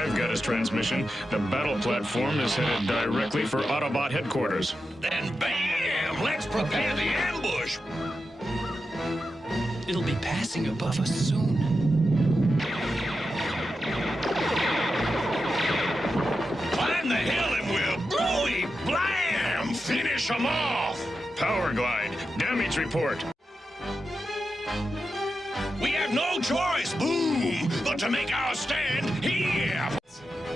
I've got his transmission. The battle platform is headed directly for Autobot headquarters. Then bam! Let's prepare the ambush! It'll be passing above us soon. Climb the hill and we'll blowy blam! Finish them off! Power glide. Damage report. We have no choice, boom, but to make our stand here!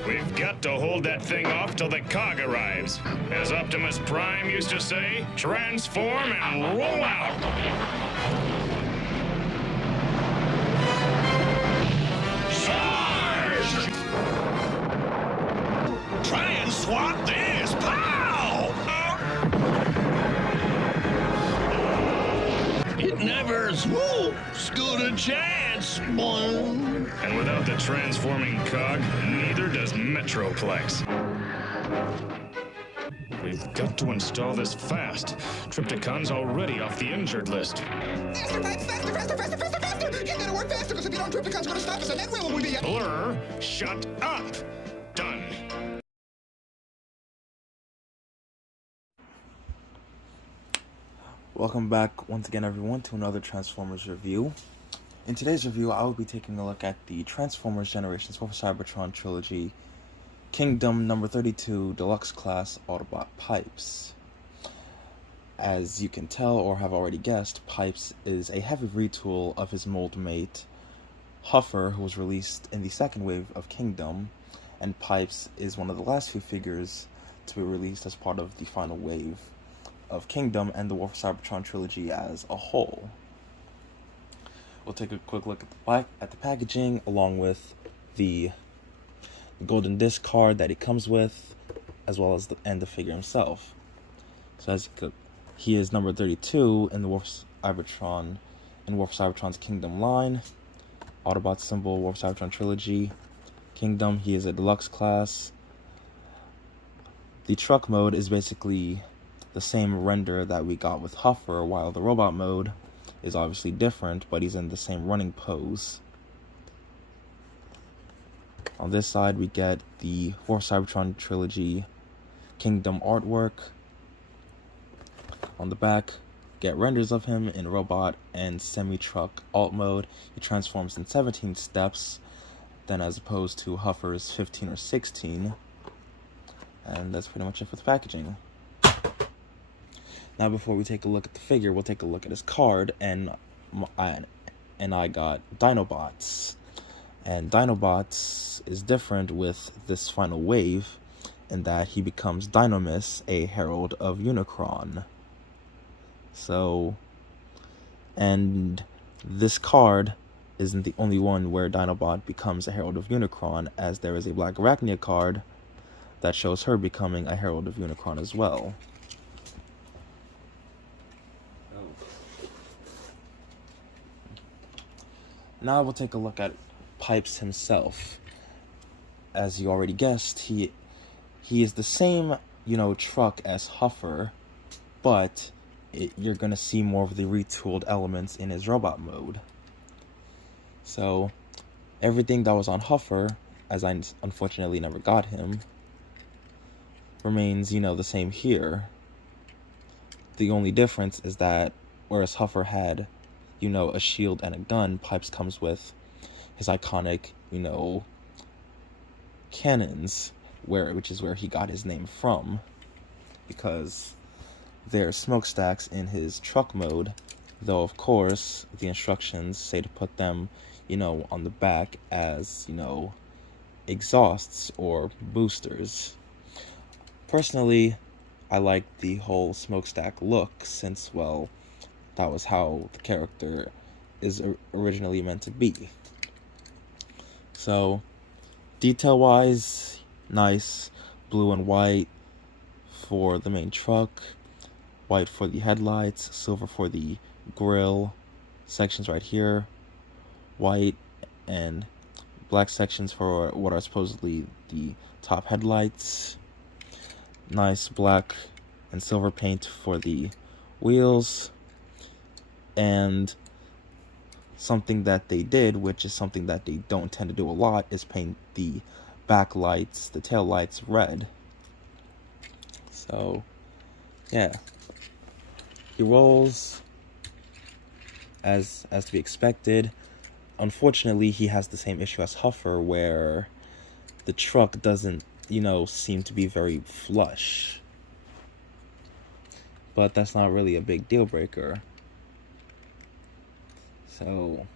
We've got to hold that thing off till the cog arrives. As Optimus Prime used to say, transform and roll out! Charge! Try and swat this! Pow! It never stood a chance, boy. And without the transforming cog, neither does Metroplex. We've got to install this fast. Trypticon's already off the injured list. Faster, faster, faster, faster, faster, faster! You gotta work faster, because if you don't, Trypticon's gonna stop us, and then where will we be? Blur, shut up! Done. Welcome back once again, everyone, to another Transformers review. In today's review, I will be taking a look at the Transformers Generations for Cybertron Trilogy Kingdom number 32 Deluxe Class Autobot Pipes. As you can tell or have already guessed, Pipes is a heavy retool of his mold mate Huffer, who was released in the second wave of Kingdom, and Pipes is one of the last few figures to be released as part of the final wave of Kingdom and the War for Cybertron trilogy as a whole. We'll take a quick look at the packaging, along with the golden disc card that he comes with, as well as the figure himself. So as he is number 32 in the War for Cybertron's Kingdom line. Autobot symbol, War for Cybertron trilogy, Kingdom. He is a deluxe class. The truck mode is basically the same render that we got with Huffer, while the robot mode is obviously different, but he's in the same running pose. On this side, we get the War Cybertron Trilogy Kingdom artwork. On the back, get renders of him in robot and semi-truck alt mode. He transforms in 17 steps, then as opposed to Huffer's 15 or 16. And that's pretty much it for the packaging. Now, before we take a look at the figure, we'll take a look at his card, and I got Dinobots. And Dinobots is different with this final wave in that he becomes Dynamis, a herald of Unicron. So, and this card isn't the only one where Dinobot becomes a herald of Unicron, as there is a Black Arachnia card that shows her becoming a herald of Unicron as well. Now we'll take a look at Pipes himself. As you already guessed, he is the same, truck as Huffer, but you're going to see more of the retooled elements in his robot mode. So, everything that was on Huffer, as I unfortunately never got him, remains, the same here. The only difference is that, whereas Huffer had a shield and a gun, Pipes comes with his iconic, cannons, which is where he got his name from, because there are smokestacks in his truck mode, though of course the instructions say to put them, on the back as, exhausts or boosters. Personally, I like the whole smokestack look, since, well, that was how the character is originally meant to be. So, detail-wise, nice. Blue and white for the main truck, white for the headlights, silver for the grille sections right here, white and black sections for what are supposedly the top headlights, nice black and silver paint for the wheels, and something that they did, which is something that they don't tend to do a lot, is paint the backlights, the tail lights, red. So, yeah. He rolls as to be expected. Unfortunately, he has the same issue as Huffer, where the truck doesn't, seem to be very flush. But that's not really a big deal breaker. So,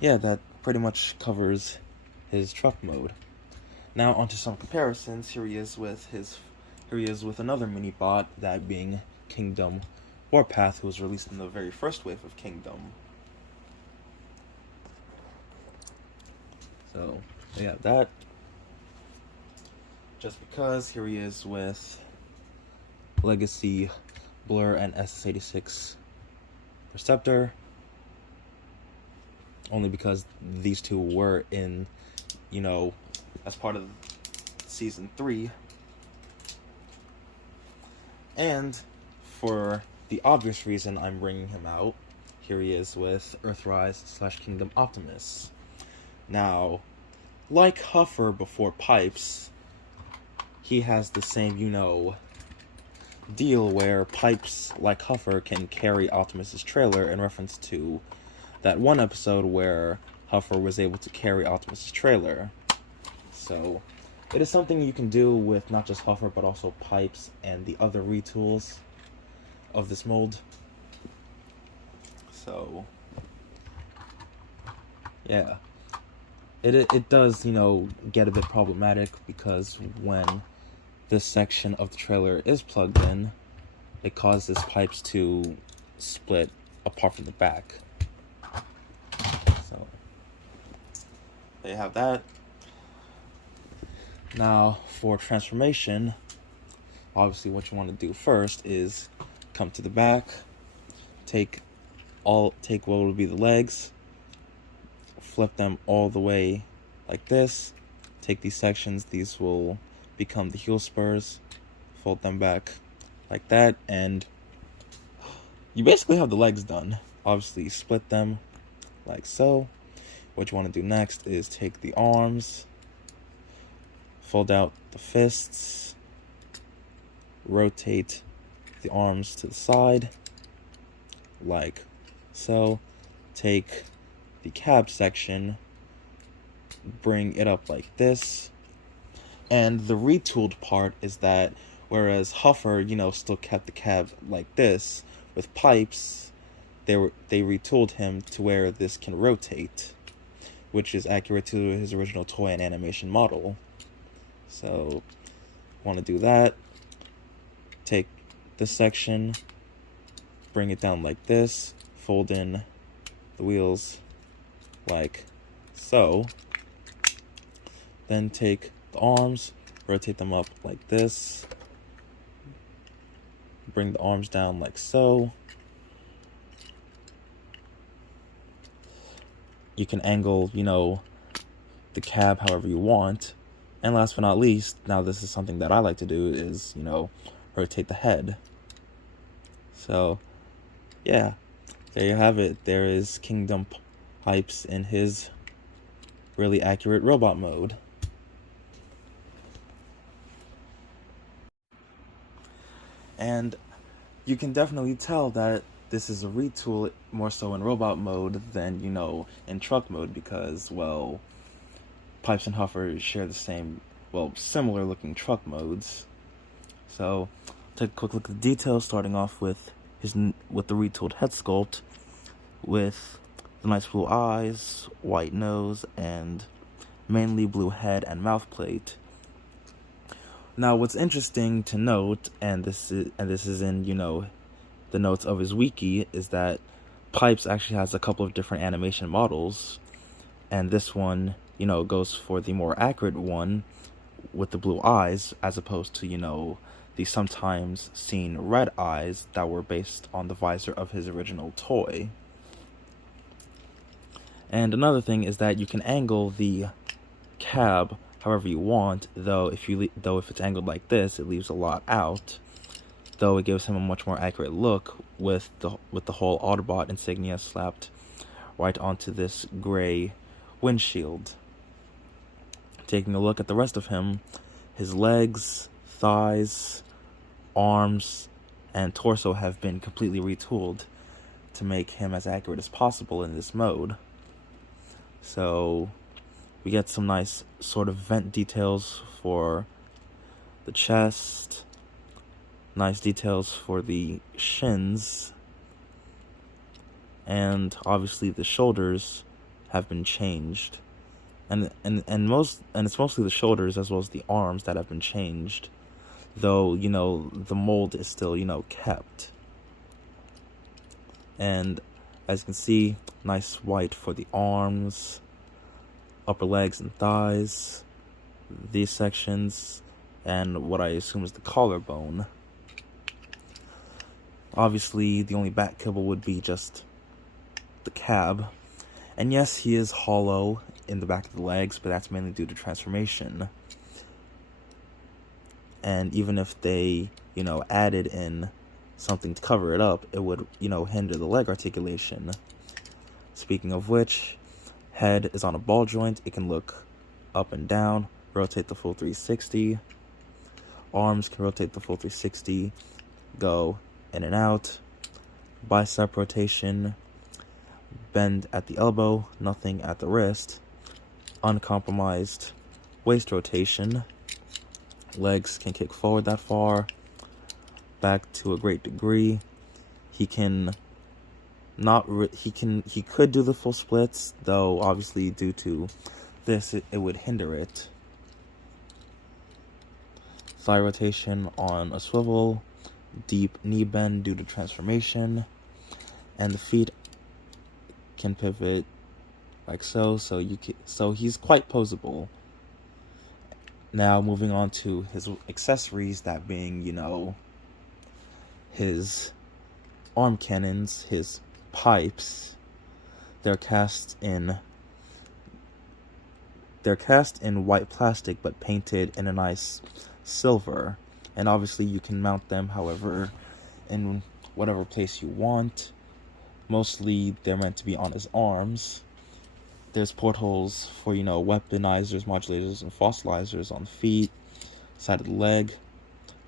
yeah, that pretty much covers his truck mode. Now onto some comparisons. Here he is with another mini bot, that being Kingdom Warpath, who was released in the very first wave of Kingdom. So, yeah, that. Just because, here he is with Legacy Blur and SS86 Perceptor. Only because these two were in, as part of Season 3. And for the obvious reason I'm bringing him out, here he is with Earthrise / Kingdom Optimus. Now, like Huffer before Pipes, he has the same, deal where Pipes, like Huffer, can carry Optimus's trailer, in reference to that one episode where Huffer was able to carry Optimus's trailer. So, it is something you can do with not just Huffer, but also Pipes and the other retools of this mold. So, yeah. It does, get a bit problematic, because when this section of the trailer is plugged in, it causes Pipes to split apart from the back. So, there you have that. Now, for transformation, obviously what you want to do first is come to the back, take what would be the legs, flip them all the way like this, take these sections, these will become the heel spurs, fold them back like that, and you basically have the legs done. Obviously, split them like so. What you want to do next is take the arms, fold out the fists, rotate the arms to the side, like so. Take the cab section, bring it up like this. And the retooled part is that, whereas Huffer, still kept the cab like this, with Pipes, they retooled him to where this can rotate, which is accurate to his original toy and animation model. So, want to do that. Take this section, bring it down like this, fold in the wheels like so. Then take the arms, rotate them up like this, bring the arms down like so. You can angle, the cab however you want. And last but not least, now this is something that I like to do, is, rotate the head. So, yeah, there you have it. There is Kingdom Pipes in his really accurate robot mode. And you can definitely tell that this is a retool, more so in robot mode than, in truck mode, because, well, Pipes and Huffer share the same, similar looking truck modes. So, take a quick look at the details, starting off with the retooled head sculpt, with the nice blue eyes, white nose, and mainly blue head and mouth plate. Now, what's interesting to note, and this is in, the notes of his wiki, is that Pipes actually has a couple of different animation models, and this one, goes for the more accurate one with the blue eyes, as opposed to, the sometimes seen red eyes that were based on the visor of his original toy. And another thing is that you can angle the cab however you want, though if it's angled like this, it leaves a lot out, though it gives him a much more accurate look with the whole Autobot insignia slapped right onto this gray windshield. Taking a look at the rest of him, his legs, thighs, arms, and torso have been completely retooled to make him as accurate as possible in this mode. So we get some nice sort of vent details for the chest, nice details for the shins, and obviously the shoulders have been changed. And it's mostly the shoulders as well as the arms that have been changed, though, you know, the mold is still, you know, kept. And as you can see, nice white for the arms, upper legs and thighs, these sections, and what I assume is the collarbone. Obviously, the only back kibble would be just the cab. And yes, he is hollow in the back of the legs, but that's mainly due to transformation. And even if they, you know, added in something to cover it up, it would, you know, hinder the leg articulation. Speaking of which, head is on a ball joint. It can look up and down, rotate the full 360. Arms can rotate the full 360, go in and out. Bicep rotation, bend at the elbow, nothing at the wrist. Uncompromised waist rotation. Legs can kick forward that far, back to a great degree. He can he could do the full splits, though obviously due to this it would hinder it. Thigh rotation on a swivel, deep knee bend due to transformation, and the feet can pivot like so. So he's quite posable. Now moving on to his accessories, that being, you know, his arm cannons, his pipes. They're cast in white plastic but painted in a nice silver, and obviously you can mount them however in whatever place you want. Mostly they're meant to be on his arms. There's portholes for, you know, weaponizers, modulators, and fossilizers on the feet, side of the leg,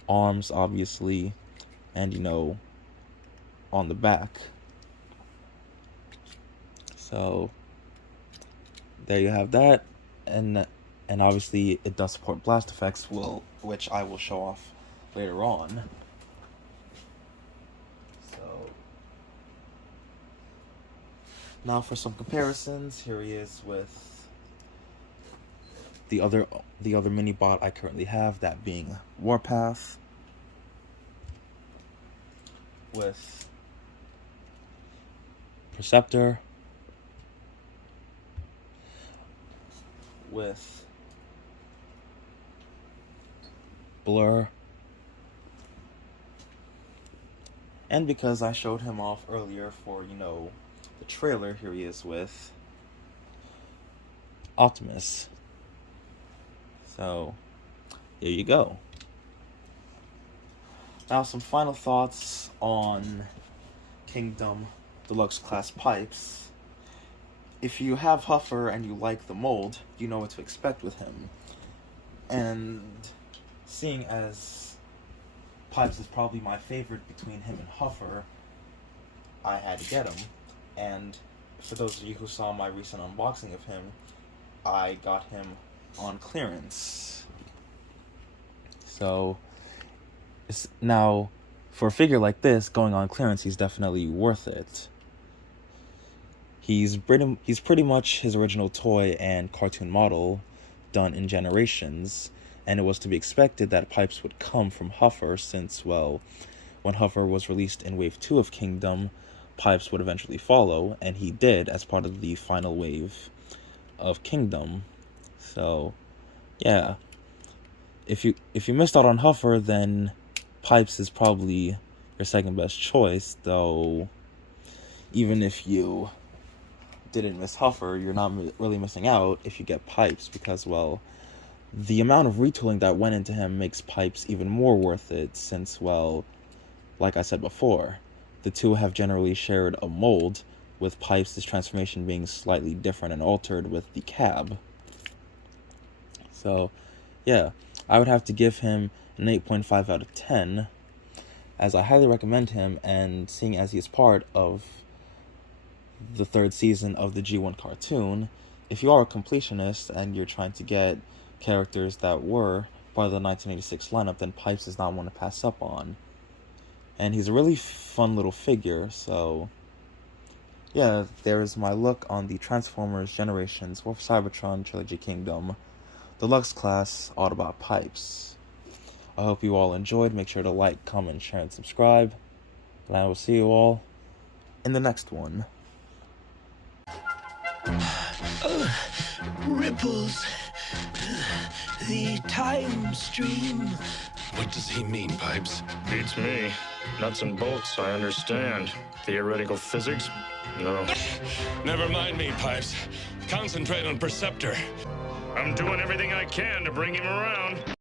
arms obviously, and, you know, on the back. So there you have that, and obviously it does support blast effects, which I will show off later on. So now for some comparisons, here he is with the other mini bot I currently have, that being Warpath, with Perceptor, with Blur, and because I showed him off earlier for, you know, the trailer, here he is with Optimus. So there you go. Now some final thoughts on Kingdom Deluxe class pipes. If you have Huffer and you like the mold, you know what to expect with him. And seeing as Pipes is probably my favorite between him and Huffer, I had to get him. And for those of you who saw my recent unboxing of him, I got him on clearance. So now, for a figure like this, going on clearance, he's definitely worth it. He's pretty much his original toy and cartoon model done in generations, and it was to be expected that Pipes would come from Huffer since, well, when Huffer was released in Wave 2 of Kingdom, Pipes would eventually follow, and he did as part of the final wave of Kingdom. So, yeah. If you missed out on Huffer, then Pipes is probably your second best choice, though even if you didn't miss Huffer, you're not really missing out if you get Pipes, because, well, the amount of retooling that went into him makes Pipes even more worth it, since, well, like I said before, the two have generally shared a mold, with Pipes' transformation being slightly different and altered with the cab. So, yeah, I would have to give him an 8.5 out of 10, as I highly recommend him, and seeing as he is part of the third season of the G1 cartoon, if you are a completionist and you're trying to get characters that were part of the 1986 lineup, then Pipes is not one to pass up on. And he's a really fun little figure, so yeah, there is my look on the Transformers Generations War for Cybertron Trilogy Kingdom Deluxe Class Autobot Pipes. I hope you all enjoyed. Make sure to like, comment, share, and subscribe. And I will see you all in the next one. Ripples. The time stream. What does he mean, Pipes? Beats me. Nuts and bolts, I understand. Theoretical physics? No. Never mind me, Pipes. Concentrate on Perceptor. I'm doing everything I can to bring him around.